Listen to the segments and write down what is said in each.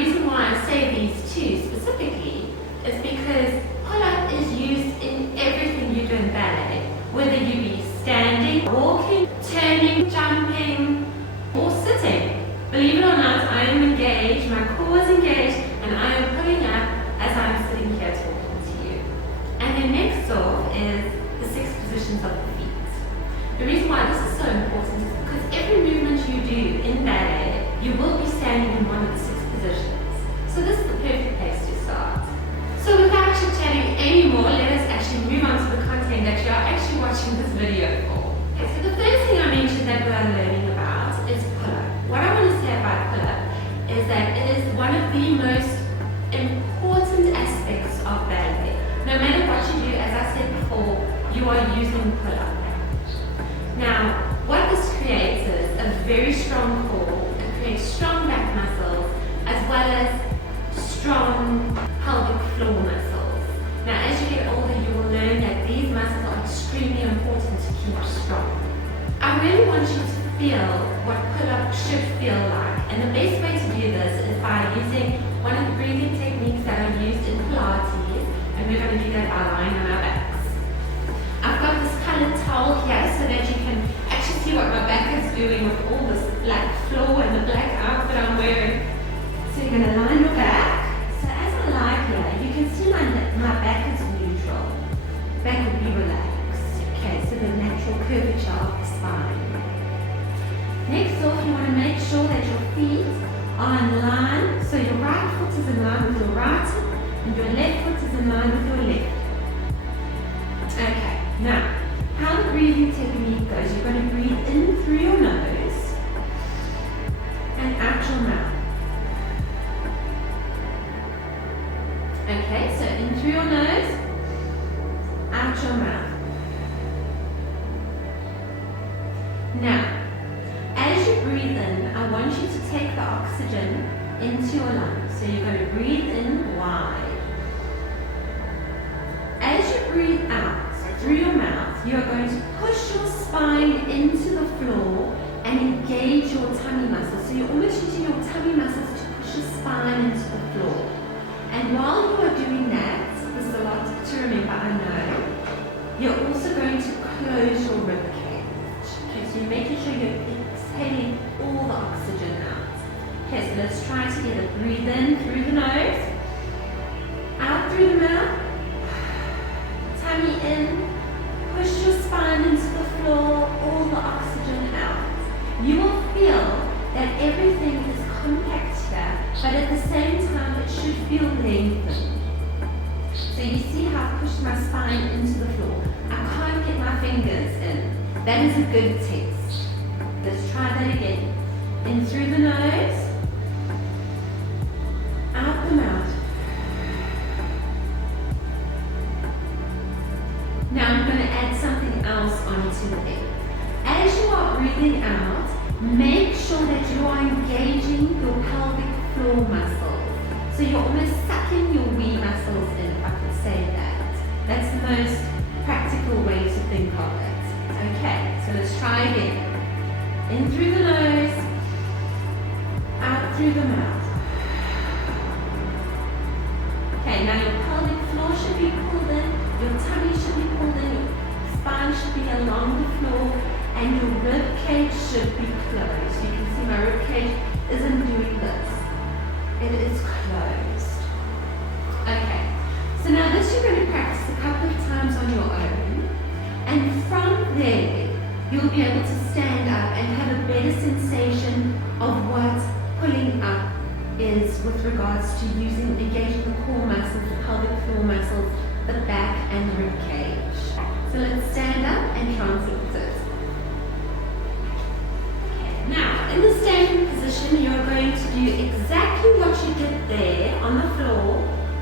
reason why I say these two specifically is because pull-up is used in everything you do in ballet, whether you be standing, walking, turning, jumping, or sitting. Believe it or not, I am engaged, my core is engaged, and I am pulling up as I'm sitting here talking to you. And then next off is the 6 positions of the feet. The reason why this is so important is because every movement you do in ballet, you will be standing in one of the 6 positions. So this is the perfect place to start. So without chit-chatting anymore, let us actually move on to the content that you are actually watching this video for. Okay, so the first thing I mentioned that we are learning about is pull-up. What I want to say about pull-up is that it is one of the most important aspects of ballet. No matter what you do, as I said before, you are using pull-up. Now, what this creates is a very strong core. It creates strong back muscles as well as strong pelvic floor muscles. Now, as you get older, you will learn that these muscles are extremely important to keep strong. I really want you to feel what pull-up should feel like, and the best way to do this is by using one of the breathing techniques that are used in Pilates, and we're going to do that by lying on our backs. I've got this colored towel here so that you can actually see what my back is doing with all this black floor and the black outfit I'm wearing. So you're going to lie on your back. So as I lie here, you can see my back is neutral. Back will be relaxed. Okay, so the natural curvature of the spine. Next off, you want to make sure that your feet are in line. So your right foot is in line with your right hip and your left foot is in line with your left. Okay, now, how the breathing technique goes, you're going to breathe in through your nose and out your mouth. Okay, so in through your nose, out your mouth. Now, as you breathe in, I want you to take the oxygen into your lungs. So you're going to breathe in wide. As you breathe out through your mouth, you are going to push your spine into the floor and engage your tummy muscles. So you're almost using your tummy muscles to push your spine into the floor. And while you are doing that, this is a lot to remember, I know, you're also going to close your rib cage. Okay, so you're making sure you're exhaling all the oxygen out. Okay, so let's try together. Breathe in through the nose, out through the mouth, tummy in, push your spine into the floor, all the oxygen out. You will feel that everything is compact here, but at the same time it should feel lengthened. So you see how I pushed my spine into the floor. I can't get my fingers in. That is a good test. Let's try that again. In through the nose, out the mouth. Now I'm going to add something else onto it. As you are breathing out, make sure that you are engaging your pelvic floor muscles. So you're almost sucking your wee muscles in, if I could say that. That's the most practical way to think of it. Okay, so let's try again. In through the nose, out through the mouth. Okay, now your pelvic floor should be pulled in, your tummy should be pulled in, your spine should be along the floor, and your rib cage should be closed. You can see my rib cage isn't doing this. It is closed. Okay, so now this you're going to practice a couple of times on your own, and from there you'll be able to stand up and have a better sensation of what pulling up is with regards to engaging the core muscles, the pelvic floor muscles, the back and the rib cage. So let's stand up and translate it. Okay, now in the standing position you're going to do exactly what you did there on the floor,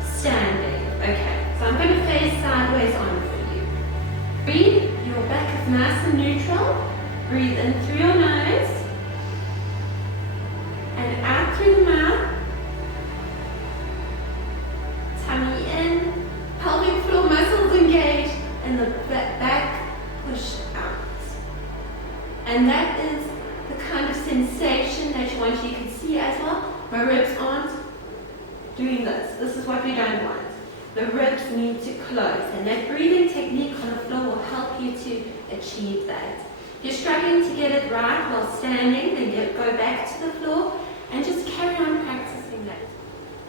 standing. Okay, so I'm going to face sideways on for you. Breathe, your back is nice and neutral. Breathe in through your nose and out through the mouth. Tummy in, pelvic floor muscles engaged, and the back pushed out. And that is the kind of sensation that you want. You can see as well, my ribs aren't doing this. This is what we don't want. The ribs need to close, and that breathing technique on the floor will help you to achieve that. If you're struggling to get it right while standing, then go back to the floor and just carry on practicing that.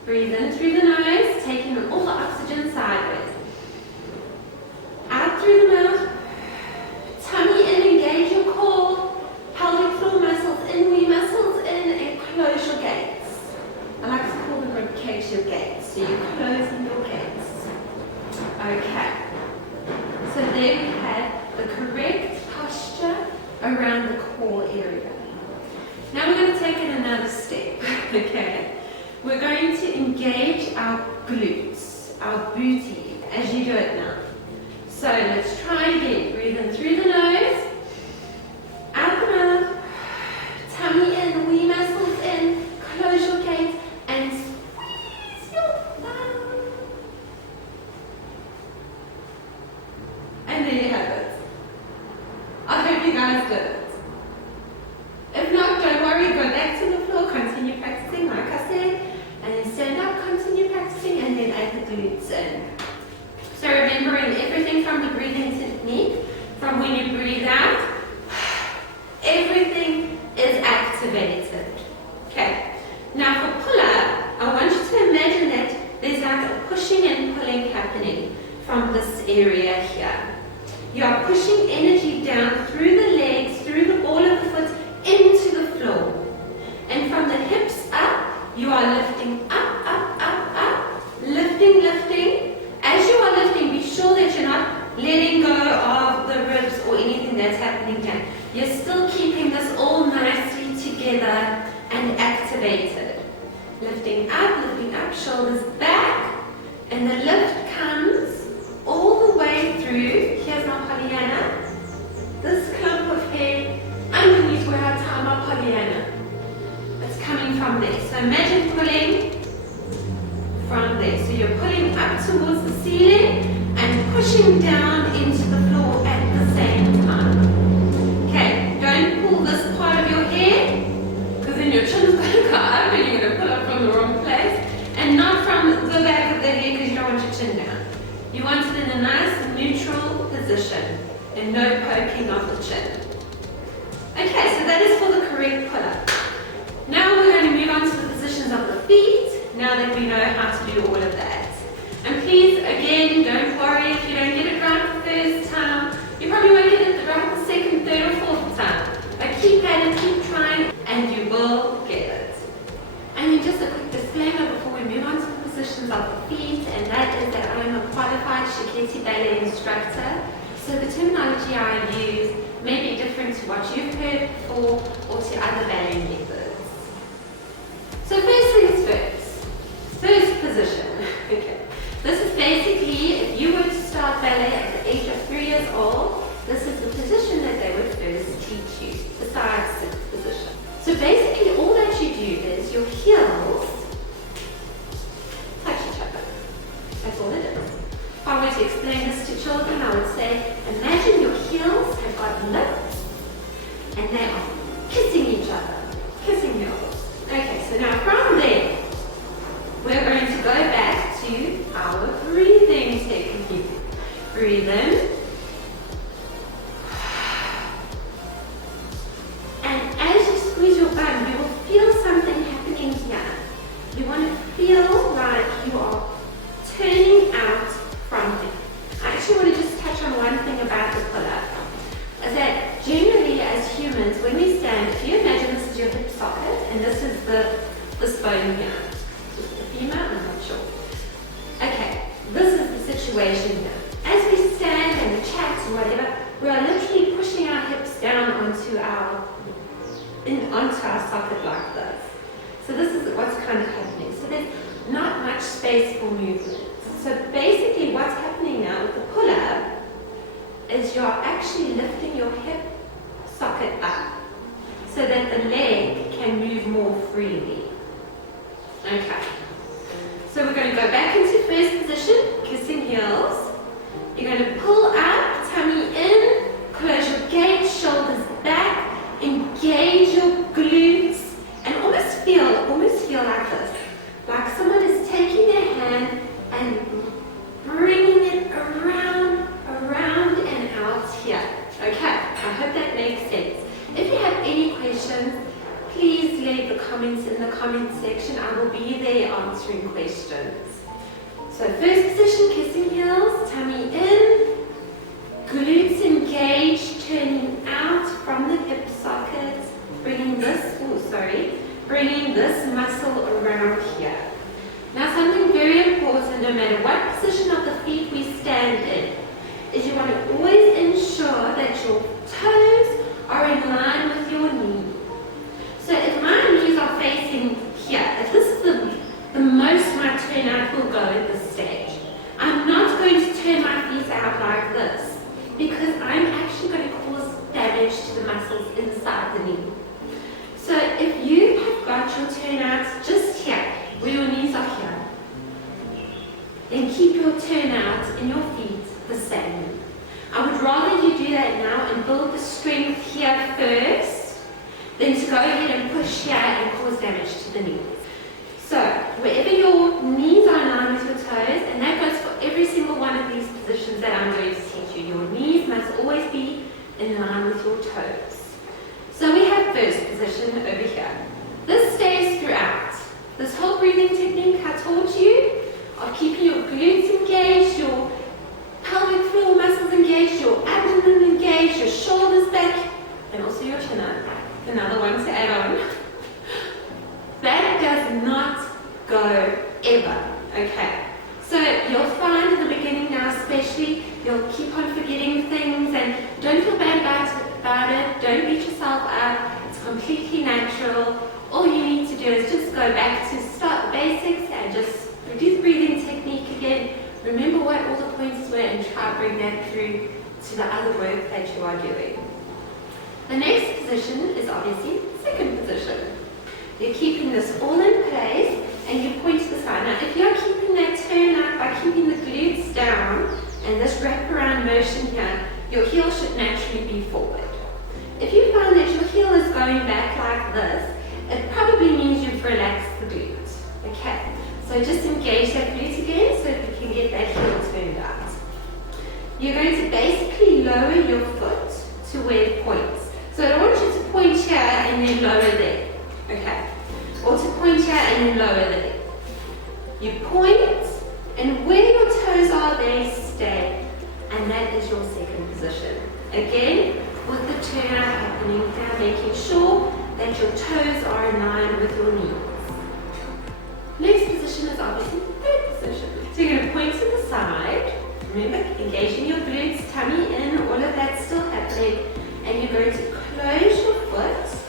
Breathe in through the nose, taking in all the oxygen sideways. Out through the mouth. Tummy in, engage your core. Pelvic floor muscles in, wee muscles in, and close your gates. I like to call them rib cage your gates. So you're closing your gates. Okay. So there we have the correct posture around the core area. Now we're going to take it another step. Okay. We're going to engage our glutes, our booty, as you do it now. So let's try again. Breathe in through the nose, out the mouth, tummy in, wee muscles in, close your gates, and squeeze your thumb. And there you have it. I hope you guys did it. If not, don't worry, go back to the floor, continue practicing like I said, and then stand up, continue practicing, and then add the glutes in. So remembering everything from the breathing technique, from when you breathe out, everything is activated. Okay. Now for pull-up, I want you to imagine that there's like a pushing and pulling happening from this area here. You are pushing energy down through the legs, through the ball of the foot, into the floor. And from the hips up, you are lifting up, up, up, up, lifting, lifting. As you are lifting, be sure that you're not letting go of the ribs or anything that's happening here. You're still keeping this all nicely together and activated. Lifting up, shoulders back, and the lift comes all the way through. Here's our Pollyanna. This clump of hair underneath where I tie my Pollyanna. It's coming from there. So imagine pulling from there. So you're pulling up towards the ceiling and pushing down into the floor at the same time. Okay, don't pull this part of your hair, because then your chin's going to go up and you're going to pull up from the wrong place, and not from the back of the hair because you don't want your chin down. You want it in a nice neutral position and no poking of the chin. Okay, so that is for the correct pull-up. Now we're going to move on to the positions of the feet, now that we know how to do all of that. And please, again, don't worry if you don't get it right the first time. You probably won't get it right the second, third, or fourth time. But keep at it, keep trying, and you will get it. And then just a quick disclaimer before we move on to the positions of the feet, and that is that I am a qualified Shiketi ballet instructor. So the terminology I use may be different to what you've heard before or to other ballet methods. So first things first. First position. Okay. This is basically, if you were to start ballet at the age of 3 years old, this is the position that they would first teach you, besides the position. So basically all that you do is your heels touch each other. That's all it is. If I were to explain this to children, I would say, imagine your heels have got lips and they are kissing each other. Kissing heels. Okay, so now from there, we're going to go back to our breathing technique. Breathe in. And as you squeeze your bum, you will feel something happening here. You want to feel like you are turning out from here. I actually want to just touch on one thing about the pull-up. Is that generally as humans, when we stand, if you imagine this is your hip socket, and this is this bone here. Just the femur, I'm not sure. Okay, this is the situation here. As we stand and we chat and whatever, we are literally pushing our hips down onto our socket like this. So this is what's kind of happening. So there's not much space for movement. So basically what's happening now with the pull-up is you're actually lifting your hip socket up so that the leg can move more freely. Okay. So we're going to go back into first position, kissing heels. You're going to pull up, tummy in, close your gaze, shoulders back, engage your glutes, and almost feel like this. Like someone is taking questions, please leave the comments in the comment section. I will be there answering questions. So first position, kissing heels, tummy in, glutes engaged, turning out from the hip sockets, bringing this muscle around here. Now something very important, no matter what position of the feet we stand in, is you want to always ensure that your toes are in line with your knee. So if my knees are facing here, if this is the most my turnout will go at this stage, I'm not going to turn my feet out like this, because I'm actually going to cause damage to the muscles inside the knee. So if you have got your turnouts just here, where your knees are here, then keep your turnout in your feet the same. I would rather you do that now and build the strength here first, than to go ahead and push here and cause damage to the knees. So wherever your knees are in line with your toes, and that goes for every single one of these positions that I'm going to teach you, your knees must always be in line with your toes. So we have first position over here. This stays throughout. This whole breathing technique I taught you of keeping your glutes engaged, your pelvic floor muscles engaged, your abdomen engaged, your shoulders back, and also your chin up. Another one to add on. That does not go ever, okay? So you'll find in the beginning now especially, you'll keep on forgetting things, and don't feel bad about it, don't beat yourself up, it's completely natural. All you need to do is just go back to start the basics and just do the breathing technique again. Remember what all the points were and try to bring that through to the other work that you are doing. The next position is obviously second position. You're keeping this all in place and you point to the side. Now if you're keeping that turn out by keeping the glutes down and this wraparound motion here, your heel should naturally be forward. If you find that your heel is going back like this, it probably means you've relaxed the glute. Okay, so just engage that glute again so that we can get that heel turned out. You're going to basically lower your foot to where it points. So I don't want you to point here and then lower there. Okay, or to point here and then lower there. You point, and where your toes are, they stay. And that is your second position. Again, with the turnout happening here, making sure that your toes are in line with your knees. Next position is obviously the third position. So you're going to point to the side. Remember, engaging your glutes, tummy in, all of that's still happening. And you're going to close your foot.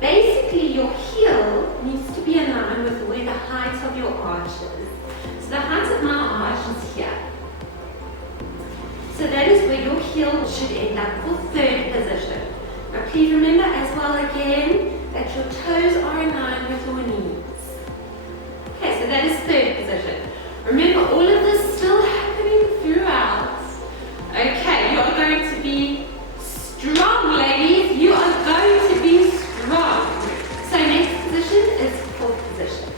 Basically, your heel needs to be in line with where the height of your arch is. So the height of my arch is here. So that is where your heel should end up for third position. Now please remember as well again that your toes are in line with your knees. Okay, so that is third position. Remember, all of this still happening throughout. Okay, you are going to be strong, ladies. You are going to be strong. So next position is fourth position.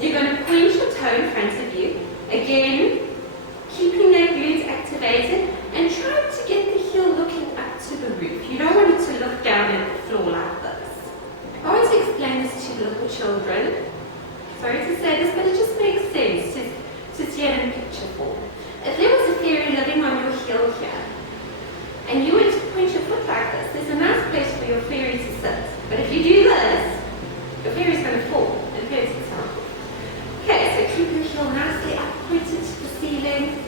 You're going to point your toe in front of you. Again, keeping that glute activated and trying to get the heel looking up to the roof. You don't want it to look down at the floor like this. I want to explain this to little children. Sorry to say this, but it just makes sense to see it in picture form. If there was a fairy living on your heel here, and you were to point your foot like this, there's a nice place for your fairy to sit. But if you do this, your fairy's going to fall and hurt itself. Okay, so keep your heel nicely up, pointed to the ceiling.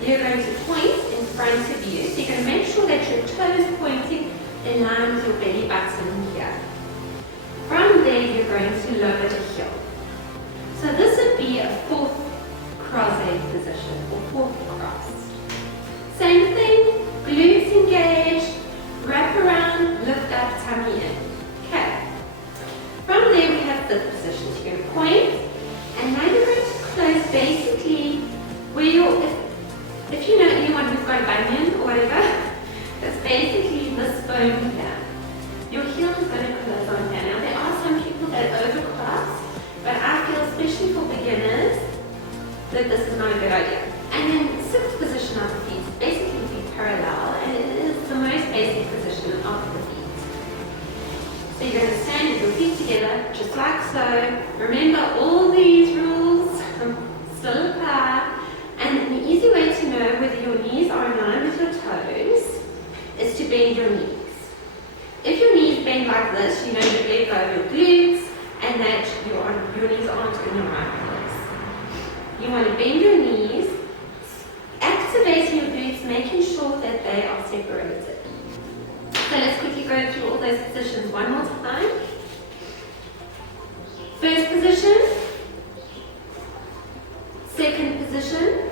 You're going to point in front of you. So you're going to make sure that your toe is pointing in line with your belly button here. From there, you're going to lower the heel. So this would be a fourth cross-leg position, or fourth cross. Same thing, glutes engaged, wrap around, lift up, tummy in. Okay. From there, we have fifth position. So you're going to point, and now you're going to close basically where your, if you know anyone who's got a bunion or whatever, that's basically this bone here. Your heel is going to close on here. Now there are some people that overcross, but I feel especially for beginners that this is not a good idea. And then sixth position of the feet, basically feet parallel, and it is the most basic position of So you're going to stand with your feet together, just like so. Remember, all these rules still apply. And an easy way to know whether your knees are in line with your toes is to bend your knees. If your knees bend like this, you know you've let go of your glutes and that your knees aren't in the right place. You want to bend your knees, activating your glutes, making sure that they are separated. So let's quickly go through all those positions one more time. First position, second position,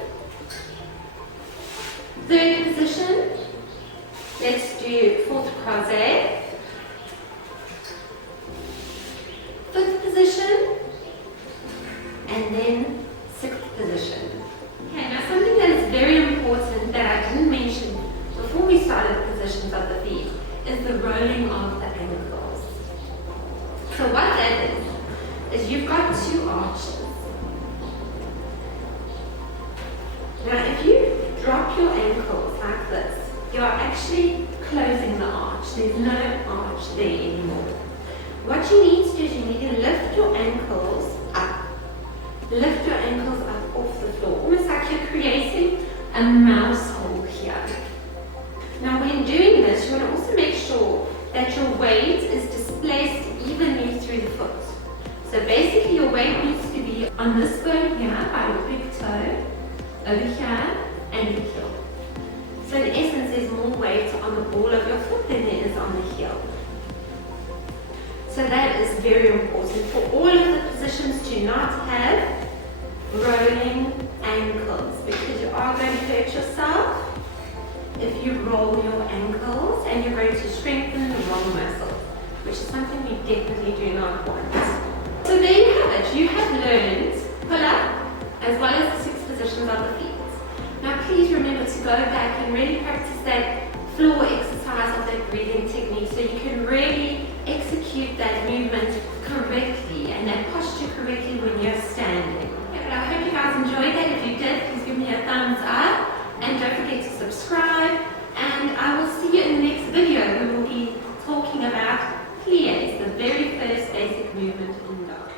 third position, let's do fourth croisé, fifth position, and then sixth position. Okay, now something that is very important that I didn't mention before we started the positions of the feet is the rolling of the ankles. So what that is you've got two arches. Now if you drop your ankles like this, you're actually closing the arch. There's no arch there anymore. What you need to do is you need to lift your ankles up. Lift your ankles up off the floor, almost like you're creating a mouse hole here. Now when doing this, you want to also make sure that your weight is displaced evenly through the foot. So basically your weight needs to be on this bone here by your big toe, over here, and your heel. So in essence, there's more weight on the ball of your foot than there is on the heel. So that is very important for all of the positions to not have rolling ankles, because you are going to hurt yourself if you roll your ankles and you're going to strengthen the wrong muscle, which is something we definitely do not want. So there you have it. You have learned pull-up as well as the 6 positions of the feet. Now please remember to go back and really practice that floor exercise of that breathing technique so you can really execute that movement correctly and that posture correctly when you're standing. Okay, but I hope you guys enjoyed that. If you did, please give me a thumbs up and don't forget to subscribe, and I will see you in the next video. We will be talking about pliés, the very first basic movement in dog.